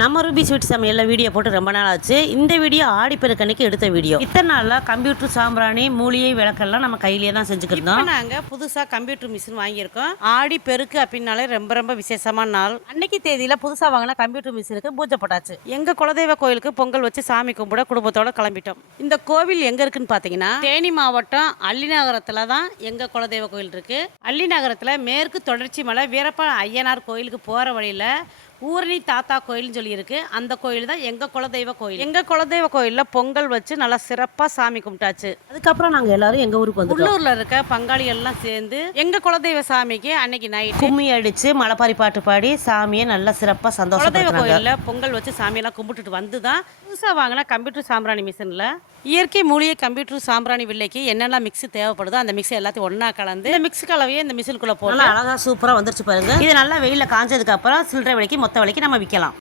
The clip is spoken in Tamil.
நம்ம ரூபி ஸ்வீட் சமையலில் வீடியோ போட்டு ரொம்ப நாள் ஆச்சு. இந்த வீடியோ ஆடிப்பெருக்கன்னைக்கு எடுத்த வீடியோ. இத்தனை நாளில் கம்ப்யூட்டர் சாம்பிராணி மூலிகை விளக்கெல்லாம் நம்ம கையிலேயே தான் செஞ்சுக்கிட்டோம். நாங்கள் புதுசாக கம்ப்யூட்டர் மிஷின் வாங்கியிருக்கோம். ஆடிப்பெருக்கு அப்படின்னாலே ரொம்ப ரொம்ப விசேஷமான நாள். அன்னைக்கு தேதியில் புதுசாக வாங்கின கம்ப்யூட்டர் மிஷினுக்கு பூஜை போட்டாச்சு. எங்கள் குலதெய்வ கோயிலுக்கு பொங்கல் வச்சு சாமி கும்பிட குடும்பத்தோட கிளம்பிட்டோம். இந்த கோவில் எங்கே இருக்குன்னு பார்த்தீங்கன்னா தேனி மாவட்டம் அள்ளிநகரத்தில் தான் எங்கள் குலதெய்வ கோயில் இருக்கு. அள்ளிநகரத்தில் மேற்கு தொடர்ச்சி மலை வீரப்ப ஐயனார் கோயிலுக்கு போகிற வழியில் ஊரணி தாத்தா கோயில்னு சொல்லியிருக்கு. அந்த கோயில் தான் எங்கள் குலதெய்வ கோயில். எங்கள் குலதெய்வ கோயிலில் பொங்கல் வச்சு நல்லா சிறப்பாக சாமி கும்பிட்டாச்சு. அதுக்கப்புறம் நாங்கள் எல்லாரும் எங்கள் ஊருக்கு வந்து உள்ளூரில் இருக்க பங்காளிகள் எல்லாம் சேர்ந்து எங்கள் குலதெய்வ சாமிக்கு அன்னைக்கு நைட் கும்மி அடித்து மலைப்பாரி பாட்டு பாடி சாமியை நல்லா சிறப்பாக சந்தோஷம். குலதெய்வ கோயிலில் பொங்கல் வச்சு சாமியெல்லாம் கும்பிட்டுட்டு வந்து தான் புதுசாக வாங்கின கம்ப்யூட்டர் சாம்பிராணி மிஷினில் இயற்கை மூலிகை கம்ப்யூட்டர் சாம்பிராணி வில்லைக்கு என்னெல்லாம் மிக்ஸ் தேவைப்படுதோ அந்த மிக்ஸ் எல்லாத்தையும் ஒன்றா கலந்து இந்த மிக்ஸ் கலவையை இந்த மிஷினுக்குள்ளே போட்டு அழகாக சூப்பராக வந்துருச்சு பாருங்க. இது நல்லா வெயிலில் காஞ்சதுக்கு அப்புறம் சில்லறை விலைக்கு மொத்த விலைக்கு நம்ம விற்கலாம்.